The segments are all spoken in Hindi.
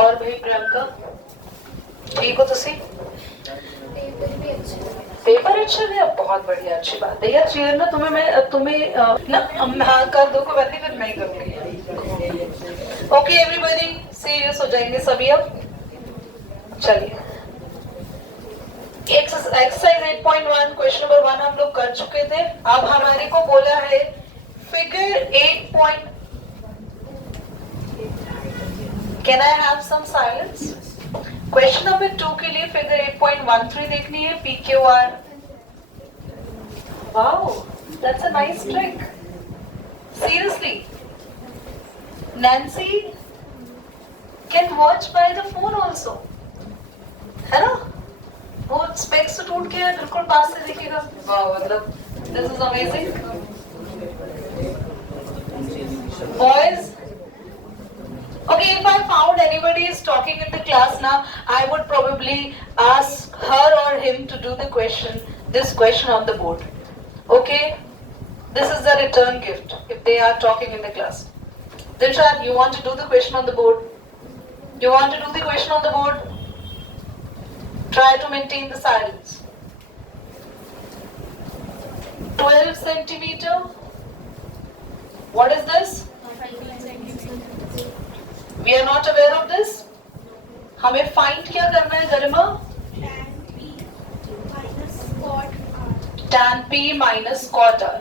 और भाई प्रियंका ठीक हो तुसी? पेपर अच्छा गया, बहुत बढ़िया, अच्छी बात है यार। चीर ना तुम्हें ना हाँ कर दो को वैसे फिर मैं ही करूँगी। ओके एवरीबॉडी सीरियस हो जाएंगे सभी अब। चलिए एक्सरसाइज 8.1 क्वेश्चन नंबर 1 हम लोग कर चुके थे। अब हमारे को बोला है figure 8. Can I have some silence? Question number 2 के लिए फिगर 8.13 देखनी है PQR. Wow that's a nice trick. Seriously Nancy can watch by the phone also, है ना? वो स्पेक्स टूट के बिल्कुल पास से दिखेगा. वाह मतलब this is amazing. Boys okay, if I found anybody is talking in the class now, I would probably ask her or him to do the question, this question on the board. Okay, this is the return gift if they are talking in the class. Dilshad, you want to do the question on the board? You want to do the question on the board? Try to maintain the silence. 12 centimeter. What is this? We are not aware of this. हमें find क्या करना है गरिमा? Tan P minus cot R.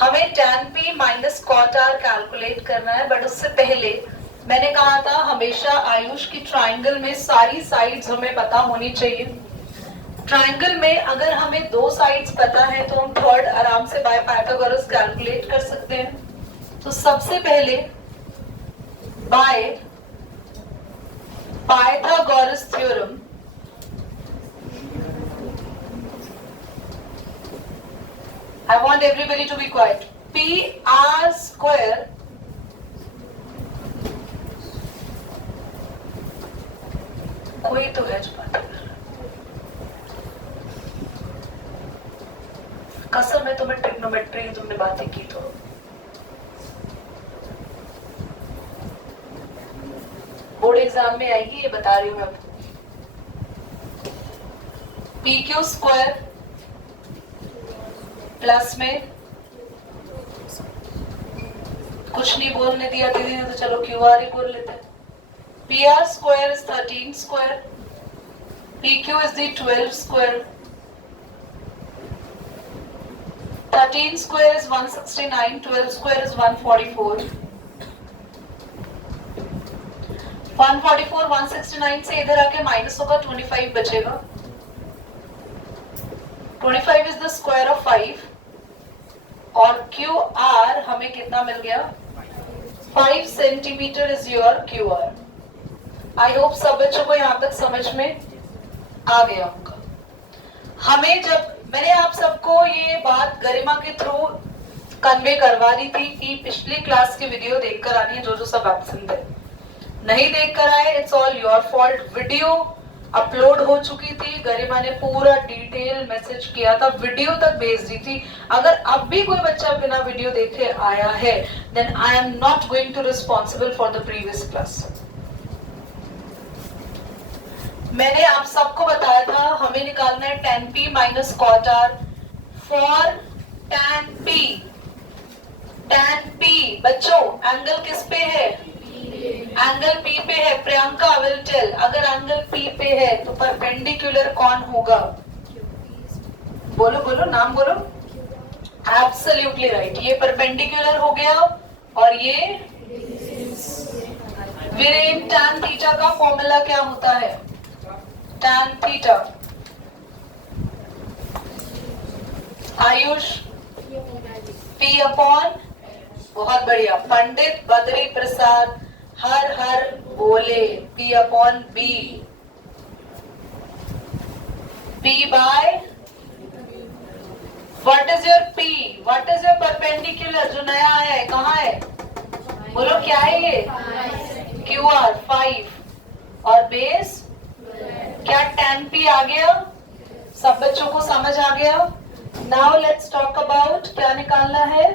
हमें tan P minus cot R calculate करना है, बट उससे पहले मैंने कहा था हमेशा आयुष की ट्राइंगल में सारी साइड्स हमें पता होनी चाहिए. ट्राइंगल में अगर हमें दो साइड्स पता है तो हम थर्ड आराम से बाय पाइथागोरस कैलकुलेट कर सकते हैं. तो सबसे पहले by Pythagoras theorem I want everybody to be quiet. PR square कोई तो है जो बात कर. कसम है तुम्हें ट्रिग्नोमेट्री तुमने बातें की तो. बोर्ड एग्जाम में आएगी ये बता रही हूँ मैं. PQ स्क्वायर प्लस में कुछ नहीं बोलने दिया दीदी ने तो चलो QR ही बोल लेते हैं. PR square is 13 square. PQ is the 12 square. 13 square is 169, 12 square is 144. 144 169 से इधर आके माइनस होगा, 25 बचेगा. 25 is the square of 5 और QR हमें कितना मिल गया? 5 centimetre is your QR. I hope सब बच्चों को यहाँ तक समझ में आ गया होगा. हमें जब मैंने आप सबको ये बात गरिमा के थ्रू कन्वे करवा दी थी कि पिछली क्लास की वीडियो देखकर आनी है. जो सब एब्सेंट है नहीं देखकर आए, it's all your fault. Video upload हो चुकी थी, गरिमा ने पूरा डिटेल मैसेज किया था, वीडियो तक भेज दी थी. अगर अब भी कोई बच्चा बिना वीडियो देखे आया है then I am not going to responsible for the previous class. मैंने आप सबको बताया था हमें निकालना है tan P minus cot R for tan P. tan P बच्चों एंगल किस पे है? एंगल P पे है. प्रियंका विल टेल अगर एंगल P पे है तो परपेंडिकुलर कौन होगा? बोलो बोलो नाम बोलो. Absolutely right. ये परपेंडिकुलर हो गया और ये वीरेन tan थीटा का फॉर्मूला क्या होता है? tan theta. Ayush P upon, बहुत बढ़िया, पंडित बद्री प्रसाद हर हर बोले P upon B. P by what is your P? What is your perpendicular जो नया आया है कहाँ है? बोलो क्या है ये? QR 5 और बेस क्या tan P आ गया? सब बच्चों को समझ आ गया? नाउ लेट्स टॉक अबाउट क्या निकालना है?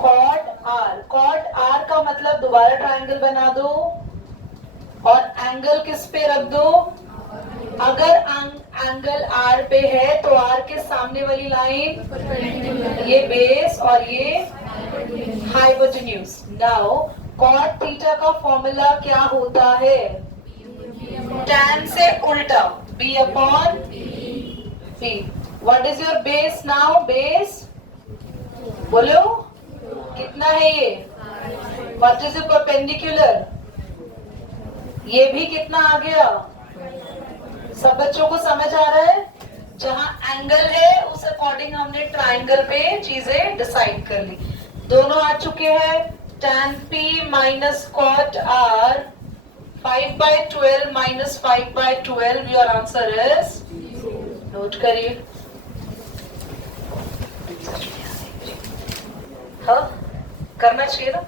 Cot R. कॉट आर का मतलब दोबारा ट्रायंगल बना दो और एंगल किस पे रख दो? अगर एंगल आर पे है तो आर के सामने वाली लाइन ये बेस और ये हाइपोटेन्यूज। नाउ कॉट थीटा का फॉर्मूला क्या होता है? tan से उल्टा b upon p। What is your base now? Base बोलो कितना है ये? What is your perpendicular? ये भी कितना आ गया? सब बच्चों को समझ आ रहा है? जहां एंगल है उस अकॉर्डिंग हमने ट्रायंगल पे चीजें डिसाइड कर ली। दोनों आ चुके हैं। tan p minus cot r 5/12 minus 5/12 your answer is, note करिए। हाँ करना चाहिए ना।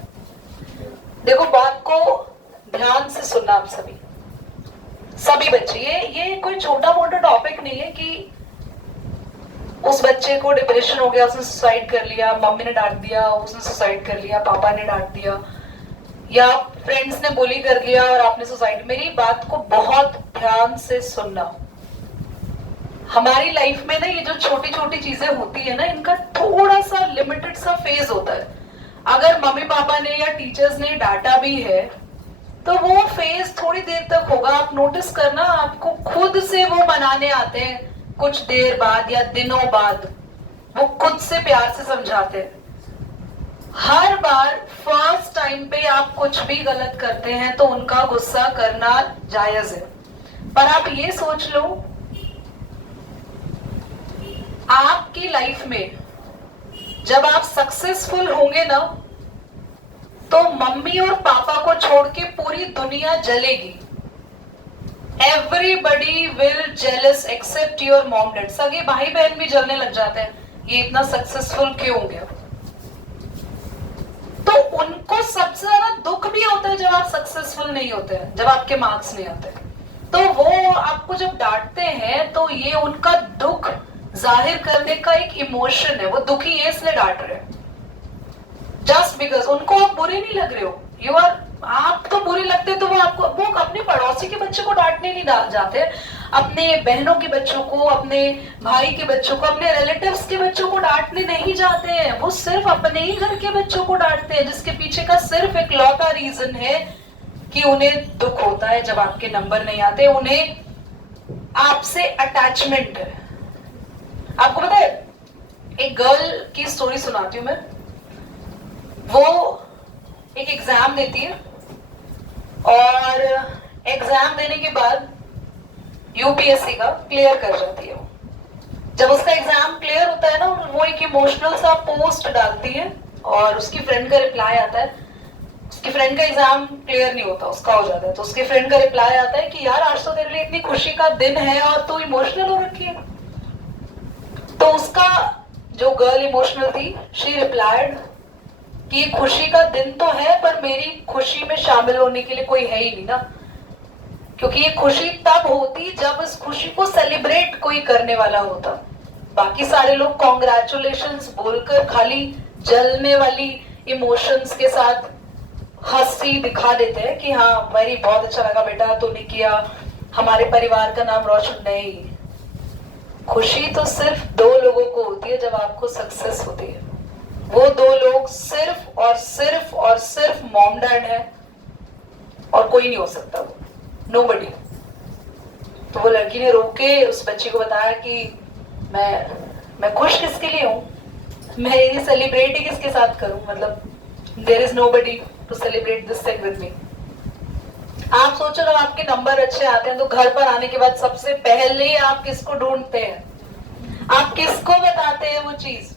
देखो बात को ध्यान से सुनना आप सभी बच्चे। ये कोई छोटा मोटा टॉपिक नहीं है कि उस बच्चे को डिप्रेशन हो गया, उसने सुसाइड कर लिया, मम्मी ने डांट दिया, उसने सुसाइड कर लिया, पापा ने डांट दिया, या फ्रेंड्स ने बुली कर लिया और आपने सुसाइड। मेरी बात को बहुत ध्यान से सुनना। हमारी लाइफ में ना ये जो छोटी छोटी चीजें होती है ना, इनका थोड़ा सा लिमिटेड सा फेज होता है। अगर मम्मी पापा ने या टीचर्स ने डांटा भी है तो वो फेज थोड़ी देर तक होगा। आप नोटिस करना, आपको खुद से वो मनाने आते हैं कुछ देर बाद या दिनों बाद, वो खुद से प्यार से समझाते हैं। हर बार फर्स्ट टाइम पे आप कुछ भी गलत करते हैं तो उनका गुस्सा करना जायज है, पर आप ये सोच लो आपकी लाइफ में जब आप सक्सेसफुल होंगे ना तो मम्मी और पापा को छोड़ के पूरी दुनिया जलेगी। Everybody will jealous except your mom dad. सगे भाई बहन भी जलने लग जाते हैं, ये इतना सक्सेसफुल क्यों हो गया। तो उनको सबसे ज्यादा दुख भी होता है जब आप सक्सेसफुल नहीं होते हैं, जब आपके मार्क्स नहीं आते। तो वो आपको जब डांटते हैं तो ये उनका दुख जाहिर करने का एक इमोशन है। वो दुखी है इसलिए डांट रहे हैं, जस्ट बिकॉज उनको आप बुरे नहीं लग रहे हो। यू आर, आप तो बुरे लगते तो वो आपको, वो अपने पड़ोसी के बच्चे को डांटने नहीं जाते, अपने बहनों के बच्चों को, अपने भाई के बच्चों को, अपने रिलेटिव्स के बच्चों को डांटने नहीं जाते हैं। वो सिर्फ अपने ही घर के बच्चों को डांटते हैं, जिसके पीछे का सिर्फ एक लौटा रीजन है कि उन्हें दुख होता है जब आपके नंबर नहीं आते, उन्हें आपसे अटैचमेंट है। आपको पता है, एक गर्ल की स्टोरी सुनाती हूँ मैं। वो एक एग्जाम देती है और एग्जाम देने के बाद यूपीएससी का क्लियर कर जाती है। जब उसका एग्जाम क्लियर होता है ना, वो एक इमोशनल सा पोस्ट डालती है और उसकी फ्रेंड का रिप्लाई आता है। उसकी फ्रेंड का एग्जाम क्लियर नहीं होता, उसका हो जाता है, तो उसके फ्रेंड का रिप्लाई आता है कि यार आज तो तेरे लिए इतनी खुशी का दिन है और तू इमोशनल हो रखी है। तो उसका जो गर्ल इमोशनल थी, शी रिप्लाइड कि खुशी का दिन तो है पर मेरी खुशी में शामिल होने के लिए कोई है ही नहीं ना, क्योंकि ये खुशी तब होती जब इस खुशी को सेलिब्रेट कोई करने वाला होता। बाकी सारे लोग कॉन्ग्रेचुलेशंस बोलकर खाली जलने वाली इमोशंस के साथ हंसी दिखा देते हैं कि हाँ मेरी बहुत अच्छा लगा बेटा तूने किया, हमारे परिवार का नाम रोशन। नहीं, खुशी तो सिर्फ दो लोगों को होती है जब आपको सक्सेस होती है। वो दो लोग सिर्फ और सिर्फ और सिर्फ मॉम डैड है और कोई नहीं हो सकता, वो नोबडी। तो वो लड़की ने रो के उस बच्ची को बताया कि मैं खुश किसके लिए हूँ, मैं ये सेलिब्रेट ही किसके साथ करूं, मतलब there is nobody to celebrate this thing with me. आप सोचो जब आपके नंबर अच्छे आते हैं तो घर पर आने के बाद सबसे पहले आप किसको ढूंढते हैं, आप किसको बताते हैं वो चीज,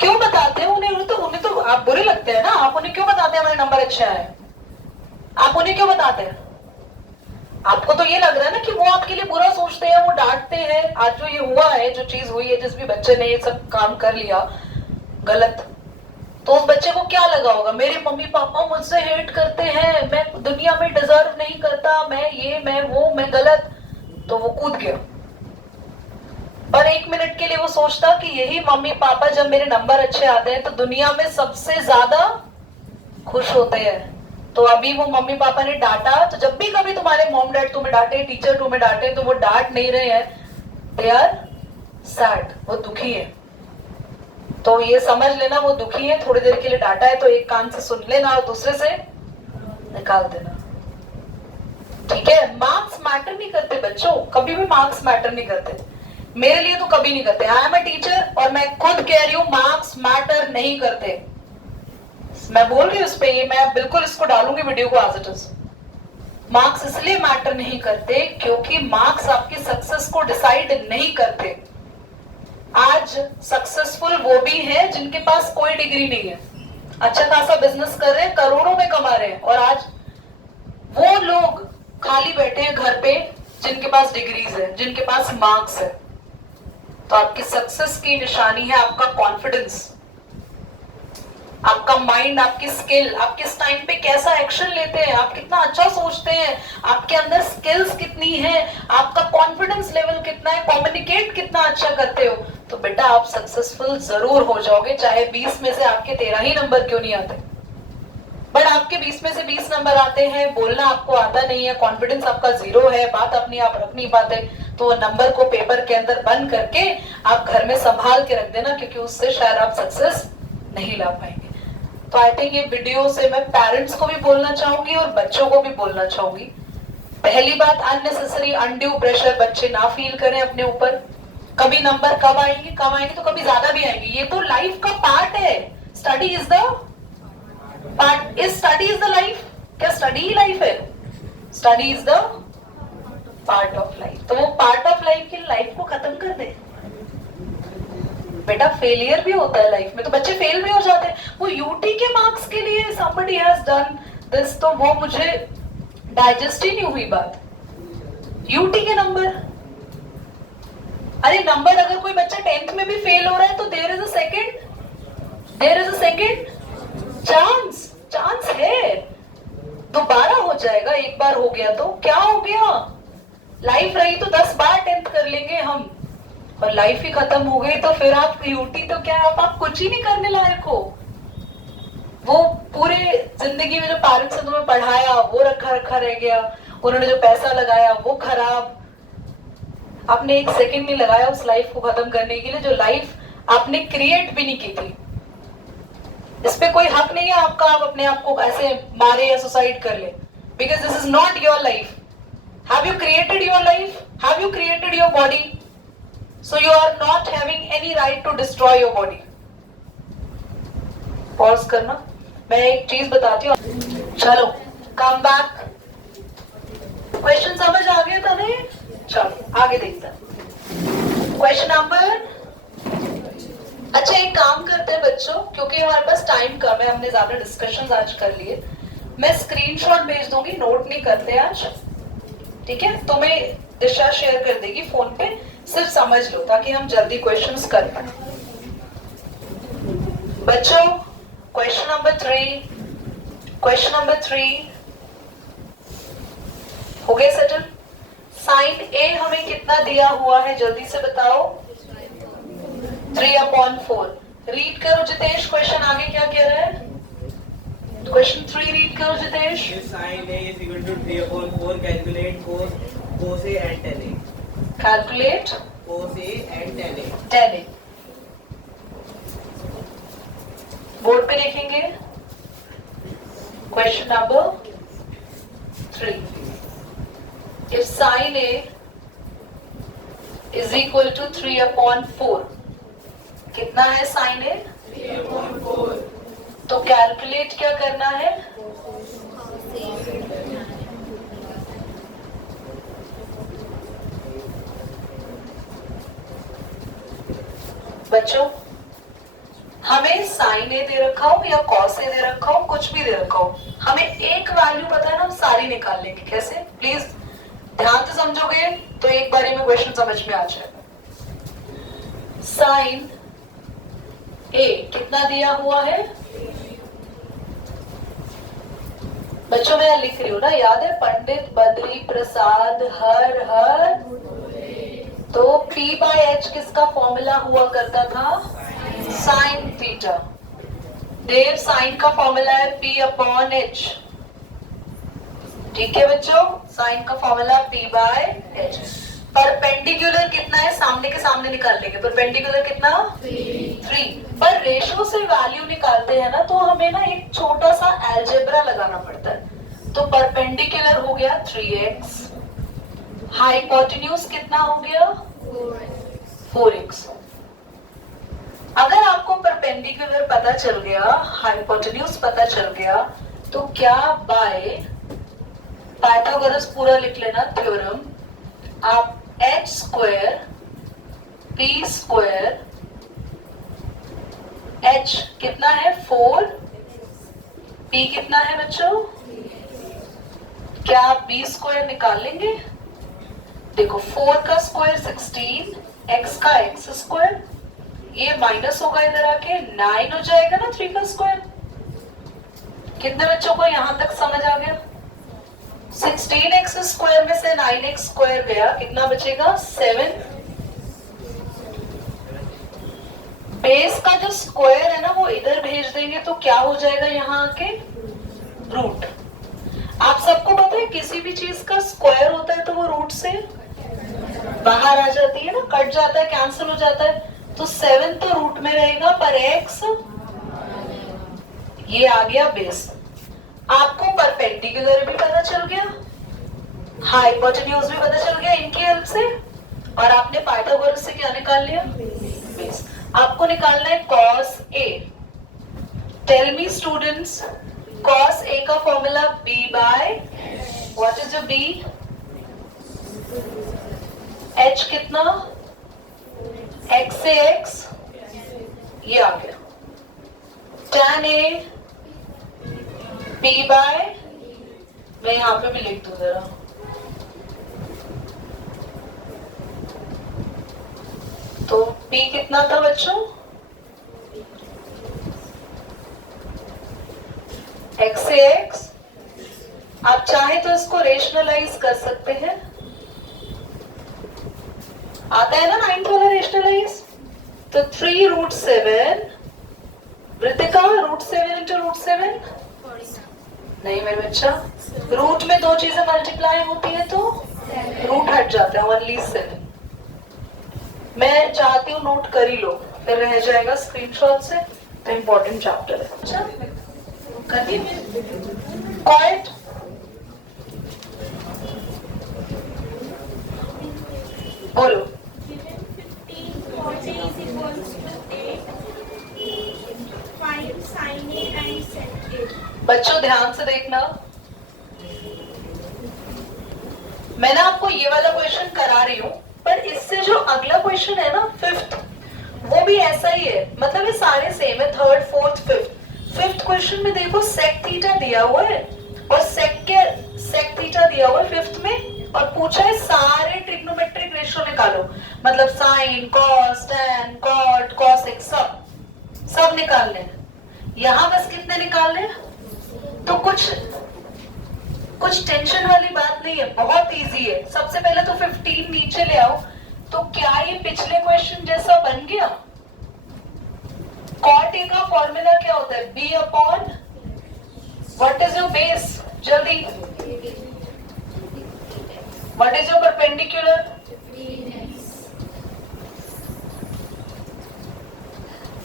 क्यों बताते हैं उन्हें तो आप बुरे लगते हैं ना, आप उन्हें क्यों बताते हैं हमारे नंबर अच्छा है, आप उन्हें क्यों बताते हैं। आपको तो ये लग रहा है ना कि वो आपके लिए बुरा सोचते हैं, वो डांटते हैं। आज जो ये हुआ है, जो चीज हुई है, जिस भी बच्चे ने ये सब काम कर लिया गलत, तो उस बच्चे को क्या लगा होगा, मेरे मम्मी पापा मुझसे हेट करते हैं, मैं दुनिया में डिजर्व नहीं करता, मैं ये मैं वो मैं गलत। तो वो कूद गया। मिनट के लिए वो सोचता कि यही मम्मी पापा जब मेरे नंबर अच्छे आते हैं तो दुनिया में सबसे ज्यादा खुश होते हैं। तो अभी वो मम्मी पापा ने डांटा, तो जब भी कभी तुम्हारे मॉम डैड तुम्हें डांटे, टीचर तुम्हें डांटे, तो वो डांट नहीं रहे हैं, दे आर सैड, वो दुखी है। तो ये समझ लेना वो दुखी है, थोड़ी देर के लिए डांटा है तो एक कान से सुन लेना और दूसरे से निकाल देना, ठीक है। मार्क्स मैटर नहीं करते बच्चों, कभी भी मार्क्स मैटर नहीं करते, मेरे लिए तो कभी नहीं करते। आई एम अ टीचर और मैं खुद कह रही हूं मार्क्स मैटर नहीं करते, मैं बोल रही हूँ इस पे, ये मैं बिल्कुल इसको डालूंगी वीडियो को एज इट इज। मार्क्स इसलिए मैटर नहीं करते क्योंकि मार्क्स आपकी सक्सेस को डिसाइड नहीं करते। आज सक्सेसफुल वो भी है जिनके पास कोई डिग्री नहीं है, अच्छा खासा बिजनेस कर रहे हैं, करोड़ों में कमा रहे हैं, और आज वो लोग खाली बैठे हैं घर पे जिनके पास डिग्रीज है, जिनके पास मार्क्स है। तो आपकी सक्सेस की निशानी है आपका कॉन्फिडेंस, आपका माइंड, आपकी स्किल, आप किस टाइम पे कैसा एक्शन लेते हैं, आप कितना अच्छा सोचते हैं, आपके अंदर स्किल्स कितनी है, आपका कॉन्फिडेंस लेवल कितना है, कम्युनिकेट कितना अच्छा करते हो, तो बेटा आप सक्सेसफुल जरूर हो जाओगे, चाहे 20 में से आपके 13 ही नंबर क्यों नहीं आते। बट आपके 20 में से 20 नंबर आते हैं, बोलना आपको आता नहीं है, कॉन्फिडेंस आपका 0 है, बात अपनी आप रख नहीं पाते, तो नंबर को पेपर के अंदर बंद करके आप घर में संभाल के रख देना, क्योंकि उससे शायद आप सक्सेस नहीं ला पाएंगे। तो आई थिंक ये वीडियो से मैं पेरेंट्स को भी बोलना चाहूंगी और बच्चों को भी बोलना चाहूंगी। पहली बात, अननेसेसरी अनड्यू प्रेशर बच्चे ना फील करें अपने ऊपर। कभी नंबर कब आएंगे तो कभी ज्यादा भी आएंगे, ये तो लाइफ का पार्ट है। Study is the part, is study is the life, क्या स्टडी ही लाइफ है? Study is the part of life. तो वो पार्ट ऑफ लाइफ की लाइफ को खत्म कर दे बेटा। फेलियर भी होता है लाइफ में, तो बच्चे फेल भी हो जाते हैं। वो यूटी के मार्क्स के लिए somebody has done this, तो वो मुझे डाइजेस्ट ही नहीं हुई बात। यूटी के नंबर, अरे नंबर, अगर कोई बच्चा 10th में भी फेल हो रहा है तो there is a second chance है, दोबारा हो जाएगा। एक बार हो गया तो क्या हो गया, लाइफ रही तो 10 बार 10th कर लेंगे हम, और लाइफ ही खत्म हो गई तो फिर आप यूटी तो क्या, आप कुछ ही नहीं करने लायक हो। वो पूरे जिंदगी में जो पेरेंट्स ने तुम्हें पढ़ाया वो रखा रह गया, उन्होंने जो पैसा लगाया वो खराब, आपने एक सेकंड नहीं लगाया उस लाइफ को खत्म करने के लिए, जो लाइफ आपने क्रिएट भी नहीं की थी। इस पे कोई हक नहीं है आपका, आप अपने आप को ऐसे मारे या सुसाइड कर ले, because this is not your life. Have you created your life? Have you created your body? So you are not having any right to destroy your body. Pause करना, मैं एक चीज बताती हूँ। चलो कम बैक, क्वेश्चन समझ आ गया था नहीं? चलो आगे देखते हैं क्वेश्चन नंबर। अच्छा एक काम करते हैं बच्चों, क्योंकि हमारे पास टाइम कम है, हमने ज्यादा डिस्कशंस आज कर लिए, मैं स्क्रीनशॉट भेज दूंगी, नोट नहीं करते आज, ठीक है? तुम्हें दिशा शेयर कर देगी फोन पे, सिर्फ समझ लो ताकि हम जल्दी क्वेश्चंस कर पाए। बच्चों क्वेश्चन नंबर 3 हो गए सेटल? साइन ए हमें कितना दिया हुआ है जल्दी से बताओ? 3/4। रीड करो जितेश, क्वेश्चन आगे क्या कह रहा है? क्वेश्चन 3 रीड करो Jitesh. Sin A is equal to 3/4. Calculate cos A and tan A. Calculate Cos A and tan A. tan A। Board पे देखेंगे question number 3। If sin A is equal to 3/4, कितना है sin A? 3/4. तो कैलकुलेट क्या करना है? बच्चों हमें साइन ए दे रखा हो या कॉस ए दे रखा हो, कुछ भी दे रखा हो, हमें एक वैल्यू पता है ना, हम सारी निकाल लेंगे। कैसे? प्लीज ध्यान से समझोगे तो एक बारी में क्वेश्चन समझ में आ जाएगा। साइन ए कितना दिया हुआ है बच्चों? मैं लिख रही हूँ ना, याद है? पंडित बद्री प्रसाद हर हर, तो P बाय H किसका फॉर्मूला हुआ करता था? Sine theta. देव साइन का फॉर्मूला है P अपॉन H। ठीक है बच्चों, साइन का formula P by H। Perpendicular कितना है? सामने के सामने निकाल लेंगे। परपेंडिकुलर कितना? 3। पर रेशो से वैल्यू निकालते हैं ना, तो हमें ना एक छोटा सा अलजेब्रा लगाना पड़ता है। तो परपेंडिकुलर हो गया 3x, हाइपोटेन्यूज कितना हो गया? 4x। अगर आपको परपेंडिकुलर पता चल गया, हाइपोटेन्यूज पता चल गया, तो क्या बाय पाइथागोरस पूरा लिख लेना थ्योरम, आप h square p square h कितना है 4, p कितना है बच्चों? क्या आप b स्क्वायर निकाल लेंगे? देखो 4 का स्क्वायर 16, x का x स्क्वायर, ये माइनस होगा इधर आके 9 हो जाएगा ना 3 का स्क्वायर। कितने बच्चों को यहां तक समझ आ गया? 16x स्क्वायर में से 9x स्क्वायर गया, कितना बचेगा? 7। बेस का जो स्क्वायर है ना वो इधर भेज देंगे तो क्या हो जाएगा यहाँ आके? रूट। आप सबको पता है किसी भी चीज का स्क्वायर होता है तो वो रूट से बाहर आ जाती है ना, कट जाता है, कैंसिल हो जाता है। तो 7 तो रूट में रहेगा, पर x ये आ गया बेस। आपको परपेंडिकुलर भी पता चल गया, हाइपोटेन्यूज भी पता चल गया इनकी हेल्प से, और आपने पाइथागोरस से क्या निकाल लिया? बेस। आपको निकालना है cos A। Tell me students, cos A का formula B by, what is B? H कितना? x से x, ये आ गया tan A P बाय, मैं यहां पे भी लिख दूं जरा, तो P कितना था बच्चों? x से x। आप चाहे तो इसको रेशनलाइज कर सकते हैं, आता है ना 9th वाला रेशनलाइज। तो 3 root 7, Vrittika root 7 into root 7 नहीं मेरे बच्चा, रूट में दो चीजें मल्टीप्लाई होती है तो रूट हट जाता है, ओनली 7। मैं चाहती हूँ नोट कर ही लो, फिर रह जाएगा स्क्रीनशॉट से, तो इम्पोर्टेंट चैप्टर है। अच्छा करिए क्वाइट। बोलो। बच्चों ध्यान से देखना, मैं ना आपको ये वाला क्वेश्चन करा रही हूँ, पर इससे जो अगला क्वेश्चन है ना 5th, वो भी ऐसा ही है। मतलब ये सारे सेम है, 3rd 4th 5th क्वेश्चन में देखो सेक थीटा दिया हुआ है और सेक थीटा दिया हुआ है 5th में, और पूछा है सारे ट्रिग्नोमेट्रिक रेशियो निकालो, मतलब sine, cos, tan, cot, cosec सब निकालने हैं। यहाँ बस कितने निकालने हैं? तो कुछ टेंशन वाली बात नहीं है, बहुत इजी है। सबसे पहले तो 15 नीचे ले आओ, तो क्या ये पिछले क्वेश्चन जैसा बन गया? कॉट ए का फॉर्मूला क्या होता है? B upon what is your base? जल्दी, व्हाट इज योर परपेंडिकुलर?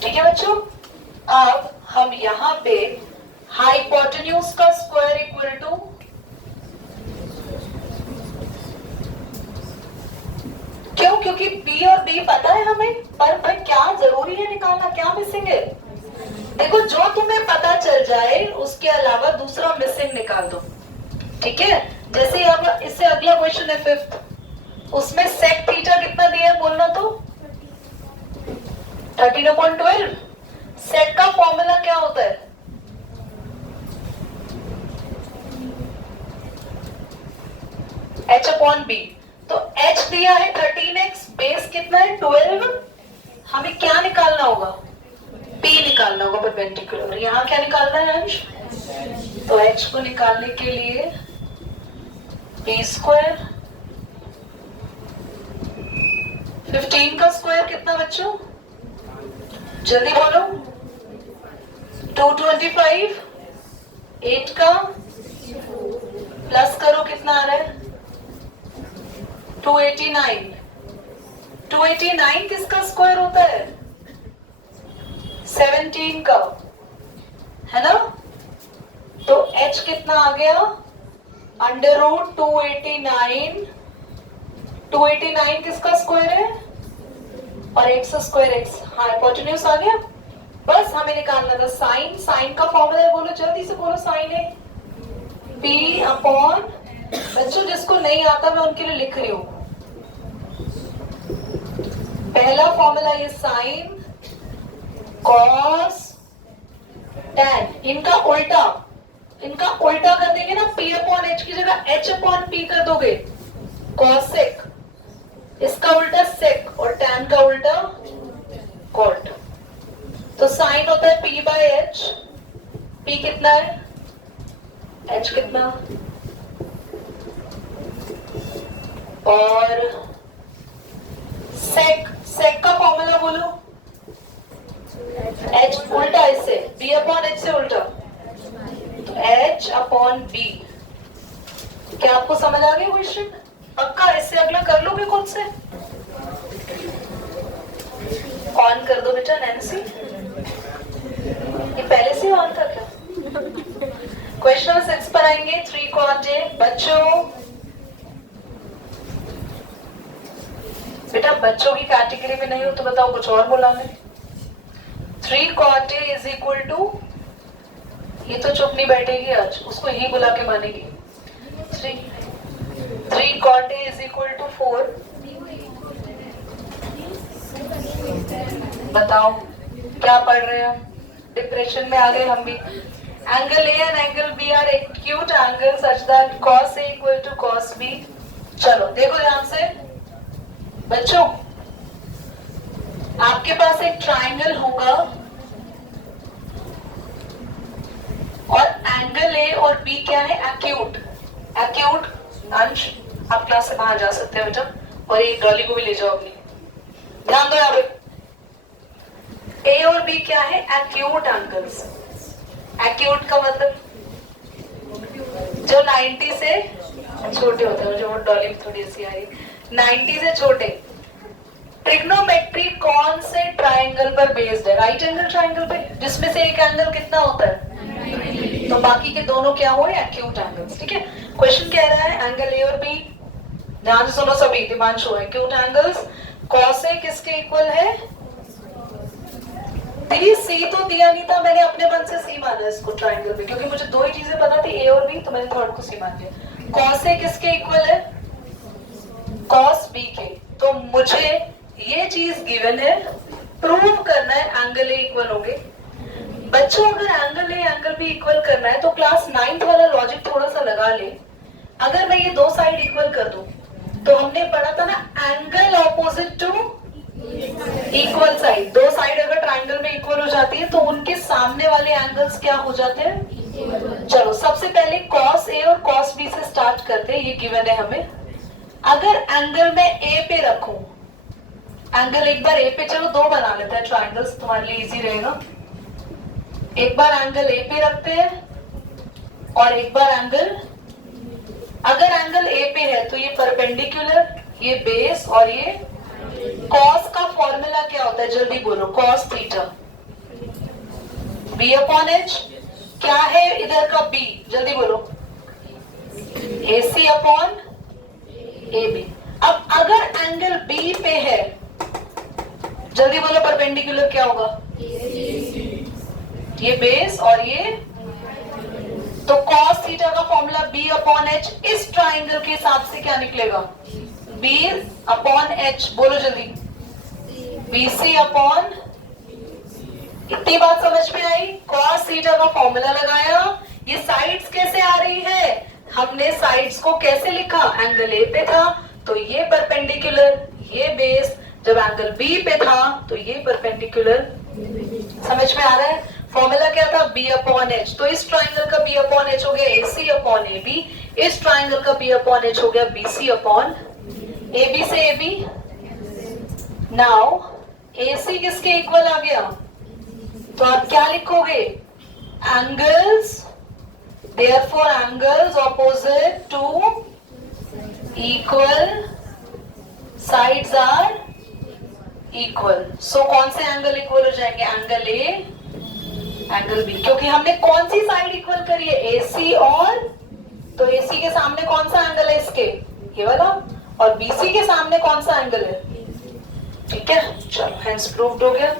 ठीक है बच्चों, अब हम यहाँ पे हाइपोटेन्यूज का स्क्वायर इक्वल टू क्यों? क्योंकि B और B पता है हमें, पर भाई क्या जरूरी है निकालना, क्या मिसिंग है? देखो जो तुम्हें पता चल जाए उसके अलावा दूसरा मिसिंग निकाल दो, ठीक है? जैसे अब इससे अगला क्वेश्चन है 5th, उसमें सेक थीटा कितना दिया है बोलना तो? 13/12। सेक का फॉर्मूला क्या होता है? h/b। तो h दिया है 13x, बेस कितना है 12, हमें क्या निकालना होगा? p निकालना होगा परपेंडिकुलर। यहाँ क्या निकालना है अंश? तो h को निकालने के लिए p स्क्वायर 15 का स्क्वायर कितना बच्चों? जल्दी बोलो। 225। 8 का प्लस करो, कितना आ रहा है? 289। 289 किसका स्क्वायर होता है? 17 का, है ना? तो h कितना आ गया? Under root 289। 289 किसका स्क्वायर है? और x स्क्वायर x। हाँ, हाइपोटेन्यूज आ गया। बस हमें निकालना था साइन। साइन का फॉर्मूला है, बोलो जल्दी से बोलो। साइन है p अपॉन, बच्चों जिसको नहीं आता मैं उनके लिए लिख रही हूँ। पहला फॉर्मूला ये साइन कॉस टैन। इनका उल्टा कर देंगे ना, p अपॉन h की जगह h अपॉन p कर दोगे, कॉसेक। इसका उल्टा सेक और टैन का उल्टा कॉट। तो साइन होता है p बाय h। p कितना है? h कितना? और सेक का फॉर्मूला बोलो। h उल्टा इससे, b अपॉन h से उल्टा, तो h अपॉन b। क्या आपको समझ आ गया क्वेश्चन? पक्का? इससे अगला कर लोगे खुद से? ऑन कर दो बेटा नैन्सी। ये पहले से ऑन था क्या? क्वेश्चन 6 पर आएंगे। 3 cot a। बच्चों, बेटा बच्चों की कैटेगरी में नहीं हो तो बताओ कुछ और बोला मैं। 3 cot a is equal to, ये तो चुप नहीं बैठेगी आज, उसको ही बुला के मानेगी। 3 cot a is equal to 4। बताओ क्या पढ़ रहे हैं? डिप्रेशन में आ गए हम भी। Angle A and angle B are acute angle such that cos a equal to cos b। चलो देखो ध्यान से बच्चों, आपके पास एक ट्राइंगल होगा और एंगल ए और बी क्या है? एक्यूट। एक्यूट अंश, आप क्लास से बाहर जा सकते हो बेटा, और ये डॉली को भी ले जाओ अपनी। ध्यान दो यहाँ पे, ए और बी क्या है? Acute angles. एक्यूट का मतलब जो 90 से छोटे होते हैं, जो डॉली थोड़ी सी आ रही, 90 से छोटे। ट्रिग्नोमेट्री कौन से ट्राइंगल पर बेस्ड है? राइट एंगल ट्राइंगल पे, जिसमें से एक एंगल कितना होता है? तो बाकी के दोनों क्या हुए? Acute angles. ठीक है, क्वेश्चन कह रहा है एंगल ए और बी, ध्यान से सुनो सभी, दिमांशु, एक्यूट एंगल्स cos a किसके इक्वल है? दीदी सी तो दिया नहीं था, मैंने अपने मन से सी माना इसको ट्राइंगल में, क्योंकि मुझे दो ही चीजें पता थी, ए और बी, तो मैंने थर्ड को सी मान लिया। cos a किसके इक्वल है? cos b के। तो मुझे ये चीज गिवन है, प्रूव करना है एंगल ए इक्वल होंगे। बच्चों अगर angle A angle B equal करना है तो क्लास 9th वाला लॉजिक थोड़ा सा लगा ले। अगर मैं ये दो साइड इक्वल कर दूं, तो हमने पढ़ा था ना angle opposite to equal side. दो साइड अगर ट्राइंगल में इक्वल हो जाती है तो उनके सामने वाले एंगल्स क्या हो जाते हैं? चलो सबसे पहले cos a और cos b से स्टार्ट करते हैं, ये गिवन है हमें। अगर एंगल में a पे रखूं, एंगल एक बार a पे, चलो दो बना लेते हैं ट्राइंगल्स, तुम्हारे लिए इजी रहेगा। एक बार एंगल a पे रखते हैं और एक बार एंगल, अगर एंगल a पे है तो ये परपेंडिकुलर, ये बेस, और ये cos का फॉर्मूला क्या होता है? जल्दी बोलो। cos theta b upon h। क्या है इधर का b? जल्दी बोलो। AC upon AB। अब अगर एंगल b पे है, जल्दी बोलो, परपेंडिकुलर क्या होगा? ये बेस और ये, तो cos थीटा का फॉर्मूला b अपॉन h इस ट्राइंगल के हिसाब से क्या निकलेगा? b upon h। बोलो जल्दी। BC अपॉन, इतनी बात समझ में आई? cos थीटा का फॉर्मूला लगाया। ये साइड्स कैसे आ रही है? हमने साइड्स को कैसे लिखा? एंगल ए पे था तो ये परपेंडिकुलर, ये बेस, जब एंगल बी पे था तो ये परपेंडिकुलर। समझ में आ रहा है? फॉर्मूला क्या था? b upon h। तो इस ट्राइंगल का b अपॉन h हो गया AC अपॉन AB, इस ट्राइंगल का b अपॉन h हो गया BC अपॉन AB से AB। नाउ AC किसके इक्वल आ गया, तो आप क्या लिखोगे, angles, therefore angles opposite to equal, sides are equal. So कौन से एंगल इक्वल हो जाएंगे, एंगल ए, एंगल बी, क्योंकि हमने कौन सी साइड इक्वल करी है, AC और, तो AC के सामने कौन सा एंगल है इसके, ये वाला, और BC के सामने कौन सा एंगल है, ठीक है। चलो हेंस प्रूव्ड हो गया।